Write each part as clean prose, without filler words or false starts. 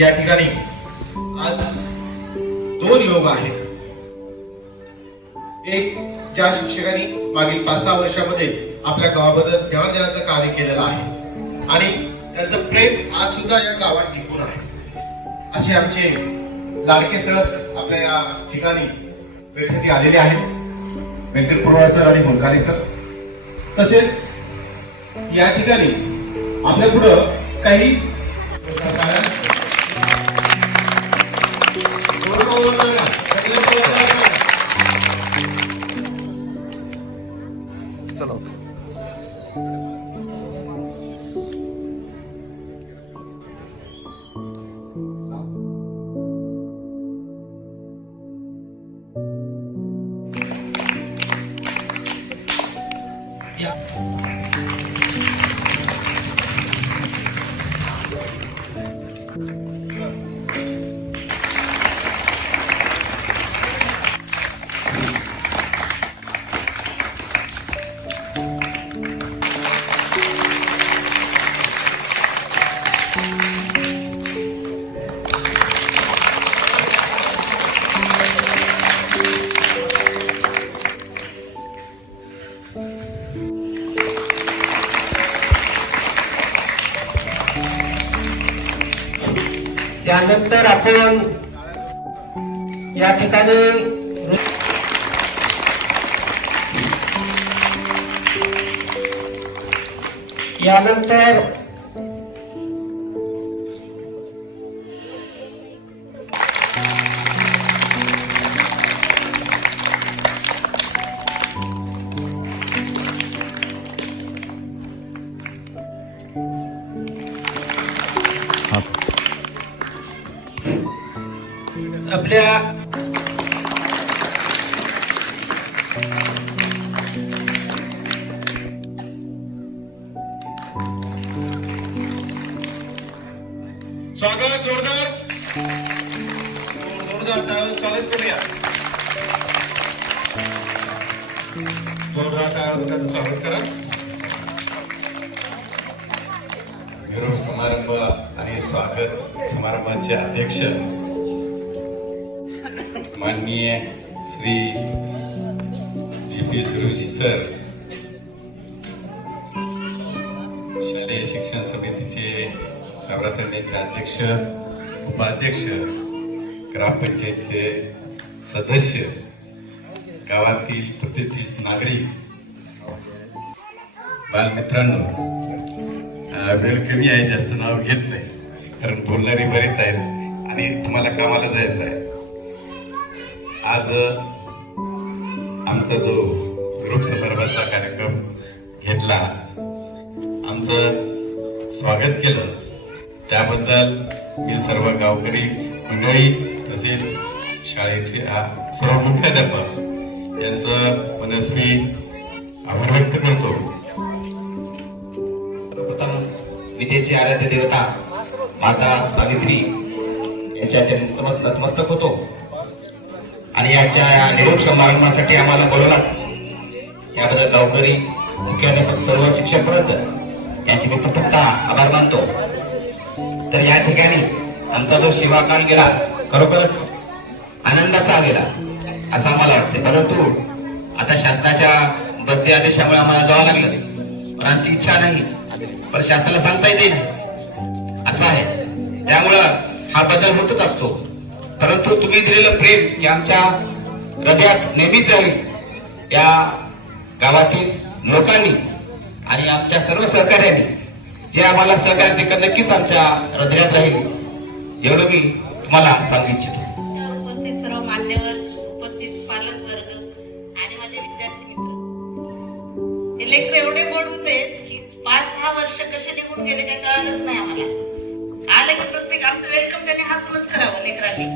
या ठिकाणी आज दोन योग आहेत. एक, ज्या शिक्षकांनी मागील 5-6 वर्षामध्ये आपल्या गावाबद्दल ध्यान देण्याचं कार्य केलेलं आहे आणि त्यांचं प्रेम आज सुद्धा या गावात टिकून आहे. असे आमचे लाडके सर आपल्या या ठिकाणी बैठकी आलेले आहेत, वेंकट पुरोळा सर आणि मुलगारी सर. तसेच या ठिकाणी आपल्या पुढं काही चलो त्यानंतर आपण या ठिकाणी यानंतर आपल्या स्वागत जोरदार स्वागत करूया. जोरदार टाळ्यांचं स्वागत करा. निरोप समारंभ आणि स्वागत समारंभाचे अध्यक्ष माननीय श्री जी.पी. सूर्यवंशी सर, शालेय शिक्षण समितीचे नवरात्रणीचे अध्यक्ष, उपाध्यक्ष, ग्रामपंचायतचे सदस्य, गावातील प्रतिष्ठित नागरिक, बालमित्रांनो, वेळ कमी आहे, जास्त नाव घेत नाही कारण बोलणारी बरीच आहेत आणि तुम्हाला कामाला जायचं आहे. आज आमचा जो ग्रुप समारंभाचा कार्यक्रम घेतला, आमचं स्वागत केलं, त्याबद्दल मी सर्व गावकरी मंडळी तसेच शाळेचे सर्व मुख्याध्यापक यांचं मनस्वी आभार व्यक्त करतो. विद्येची आराध्य देवता माता सावित्री यांच्या नतमस्तक होतो आणि याच्या या निरोप समारंभासाठी आम्हाला बोलवलात, याबद्दल गावकरी मुख्याध्यापक सर्व शिक्षक वर्ग यांची मी प्रथमतः आभार मानतो. तर या ठिकाणी आमचा जो सेवाकाल गेला खरोखरच आनंदाचा गेला असं आम्हाला वाटते, परंतु आता शासनाच्या बदली आदेशामुळे आम्हाला जावं लागलं. पण आमची इच्छा नाही, पण शासनाला सांगता येते नाही असं आहे. त्यामुळं हा बदल होतच असतो, परंतु तुम्ही दिलेलं प्रेम हे आमच्या हृदयात नेहमीच राहील. या गावातील लोकांनी आणि आमच्या सर्व सहकार्यांनी जे आम्हाला सहकार्य ते नक्कीच आमच्या हृदयात राहील, एवढं मी तुम्हाला सांगू इच्छितो. उपस्थित सर्व मान्यवर, उपस्थित पालक वर्ग आणि माझे विद्यार्थी मित्र, हे लेकर एवढे गोड होते की 5-6 वर्ष कसे निघून गेले काही कळालंच नाही आम्हाला. आले की प्रत्येक आमचं वेलकम त्यांनी हसूनच करावं लेकरांनी.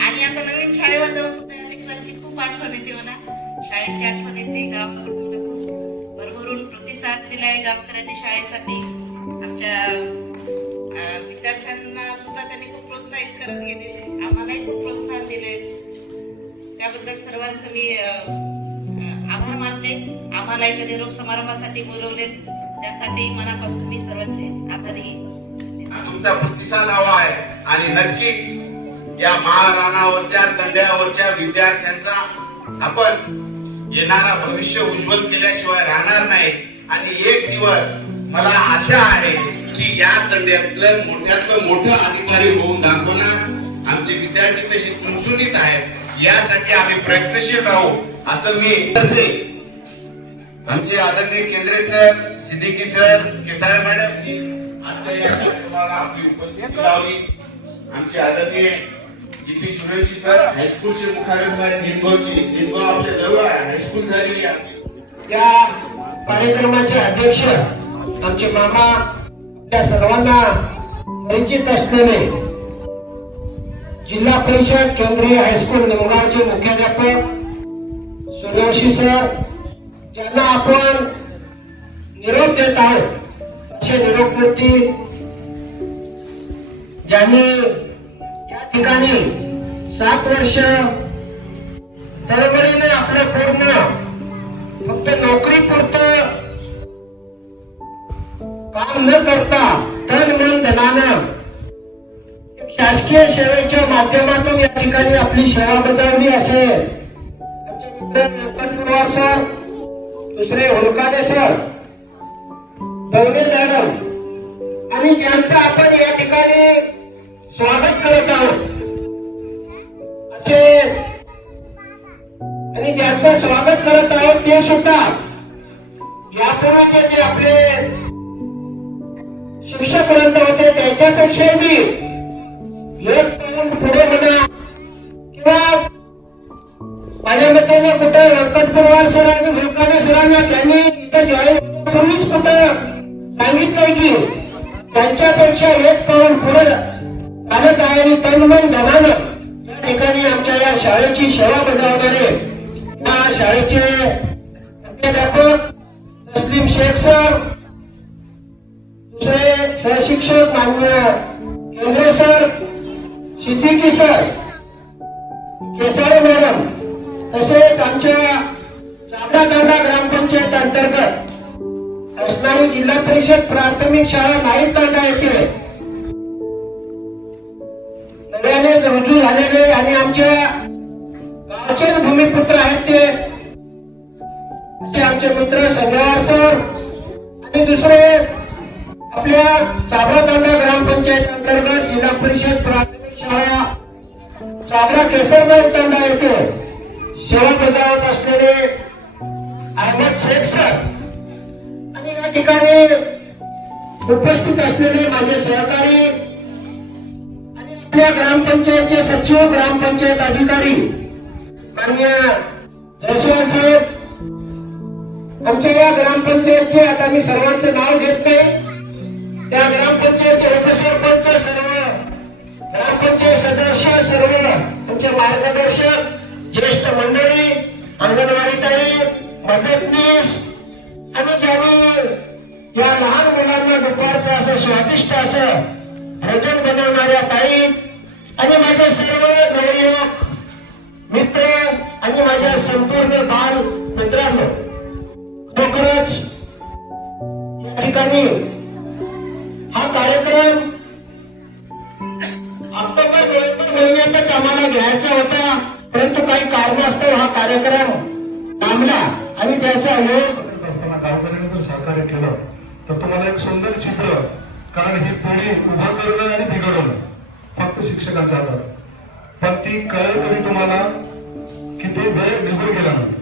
आणि आता नवीन शाळेवर जाऊन सुद्धा या लेकरांची खूप आठवण येते मला, शाळेची आठवण येते. गावाकडून भरभरून प्रतिसाद दिलाय गावकऱ्यांनी शाळेसाठी. आमच्या विद्यार्थ्यांना सुद्धा त्यांनी खूप प्रोत्साहित करत गेले, आम्हालाही खूप प्रोत्साहन दिले. त्याबद्दल सर्वांचं मी आभार मानते. आम्हाला इथे निरोप समारंभासाठी बोलवले त्यासाठी मनापासून मी सर्वांचे आभारी. तुमचा प्रतिसाद हवा आहे आणि नक्कीच या महाराणावरच्या दंड्यावरच्या विद्यार्थ्यांचा आपण येणारा भविष्य उज्ज्वल केल्याशिवाय राहणार नाही. आणि एक दिवस मला आशा आहे की या दंड्यातलं मोठ्यातलं मोठं अधिकारी होऊन दाखवणार. आमचे विद्यार्थी तसे चुणचुणीत आहेत, यासाठी आम्ही प्रयत्नशील राहू असं मी करते. आमचे आदरणीय केंद्रे सर, सिद्दीकी सर, केसाळ मॅडम आजच्या या कार्यक्रमाला आपली उपस्थिती लावली. आमचे आदरणीय डीपी सूर्यवंशी सर, हायस्कूलचे मुख्याध्यापक आहेत निमगावची. निमगाव आपल्या जवळ आहे, हायस्कूल झालेली आहे. या कार्यक्रमाचे अध्यक्ष आमचे मामा, त्या सर्वांना परिचित असलेले जिल्हा परिषद केंद्रीय हायस्कूल निमगावचे मुख्याध्यापक सूर्यवंशी सर, ज्यांना आपण निरोप देत आहोत. असे निरोपमूर्ती ज्यांनी या ठिकाणी 7 वर्ष तळमळीने आपलं पूर्ण फक्त नोकरीपुरतं काम न करता तन मन धनानं शासकीय सेवेच्या माध्यमातून या ठिकाणी आपली सेवा बजावली असेल. आमचे मित्र व्यंकट पवार सर, दुसरे होलकाने सर, दवणे मॅडम, आणि ज्यांचं आपण या ठिकाणी स्वागत करत आहोत असे, आणि ज्यांचं स्वागत करत आहोत ते सुद्धा यापूर्वीचे जे आपले शिक्षक वृंद होते त्याच्यापेक्षा मी एक पाऊल पुढे म्हणा किंवा माझ्या मतेने कुठे व्यंकट पवार सर आणि हुलकाने सरांना त्यांनी इथं जॉईन पूर्वीच कुठं सांगितलंय की त्यांच्यापेक्षा एक पाऊल पुढे चालत आहे आणि तनमन धनानं या ठिकाणी आमच्या या शाळेची सेवा बजावणारे या शाळेचे मुख्याध्यापक तस्लीम शेख सर, दुसरे सहशिक्षक मान्य केंद्रे सर, सिद्दीकी सर, केसाळे मॅडम, तसेच आमच्या चाबडादांडा ग्रामपंचायत अंतर्गत असणारी जिल्हा परिषद प्राथमिक शाळा नाईक तांडा येथे नव्याने रुजू झालेले आणि आमच्या गावचे भूमिपुत्र आहेत ते असे आमचे मित्र संगवार सर, आणि दुसरे आपल्या चाबडादांडा ग्रामपंचायत अंतर्गत जिल्हा परिषद प्राथमिक शाळा चाबडा केसरगाव तांडा येथे सेवा बजावत असलेले अहमद शेख सर, आणि या ठिकाणी उपस्थित असलेले माझे सहकारी आणि आपल्या ग्रामपंचायतचे सचिव, ग्रामपंचायत अधिकारी मान्य जयस्वाल साहेब. आमच्या या ग्रामपंचायतचे आता मी सर्वांचं नाव घेत नाही, त्या ग्रामपंचायतचे उपसरपंच सर्व, ग्रामपंचायत सदस्य सर्व, आमचे मार्गदर्शक, ज्येष्ठ मंडळी, अंगणवाडीताई, मदतनीस, आणि ज्यांनी या लहान मुलांना दुपारचं असं स्वादिष्ट असं भोजन बनवणाऱ्या ताई, आणि माझे सर्व नवयुवक मित्र आणि माझ्या संपूर्ण बाल मित्रांनो, खरोखरच या ठिकाणी हा कार्यक्रम ऑक्टोबर-नोव्हेंबर महिन्यातच आम्हाला घ्यायचा होता, परंतु काही कारणास्तव हा कार्यक्रम थांबला आणि त्याचा योग असताना गावकऱ्यांनी जर सहकार्य केलं तर तुम्हाला एक सुंदर चित्र, कारण ही पिढी उभं करणं आणि बिघडवणं फक्त शिक्षकाच्या हातात, पण ती कळेल कधी तुम्हाला की ते वेळ निघून गेला नाही.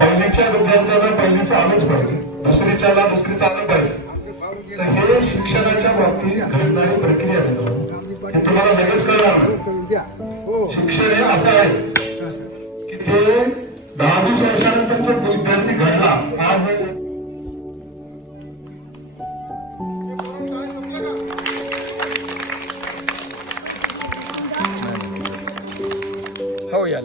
पहिलीच्या विद्यार्थ्यांना पहिलीचं आलंच पाहिजे, दुसरीच्याला दुसरीचं आलं पाहिजे. तर हे शिक्षणाच्या बाबतीत घडणारी प्रक्रिया आहे हे तुम्हाला लगेच कळणार नाही. शिक्षण हे असं आहे की ते 10-20 वर्षानंतर जो विद्यार्थी घडला आज हो याल